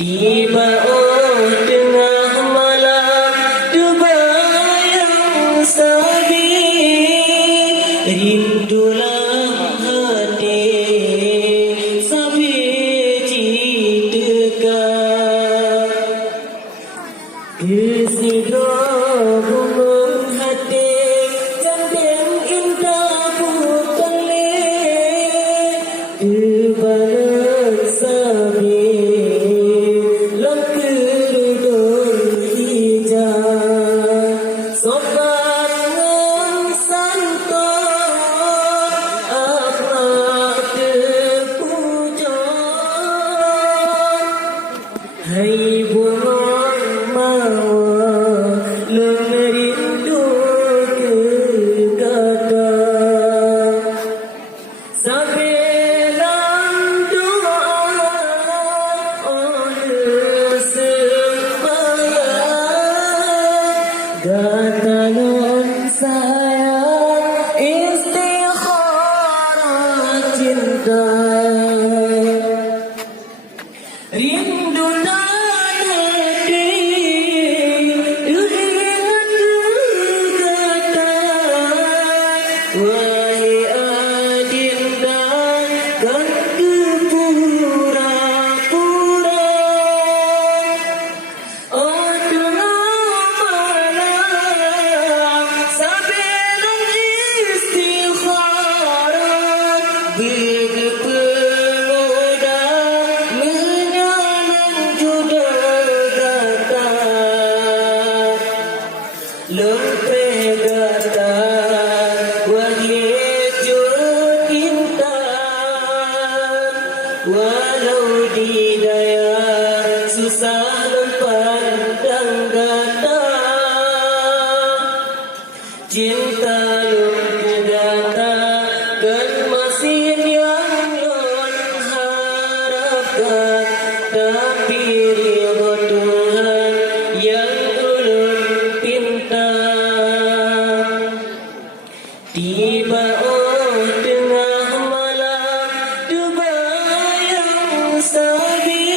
Tiba tengah malam terbayang sabit, rindulah hati sabit dekat. Kesidor gunung hati candeng indah putih, terbalas sabit hai bunga mawar rindu kekata sabelang doa oleh sembahyang gatalon sayang istikharah cinta rindu wahai adinda kan kepura-pura oh tengah malam sabelang istikharah berpemuda menyalang juda gata lepeh gata walau di daya susah pandang gata cinta yang gata kan masih yang yon harapkan tapi ridho Tuhan yang ulun pinta tiba tengah malam sabit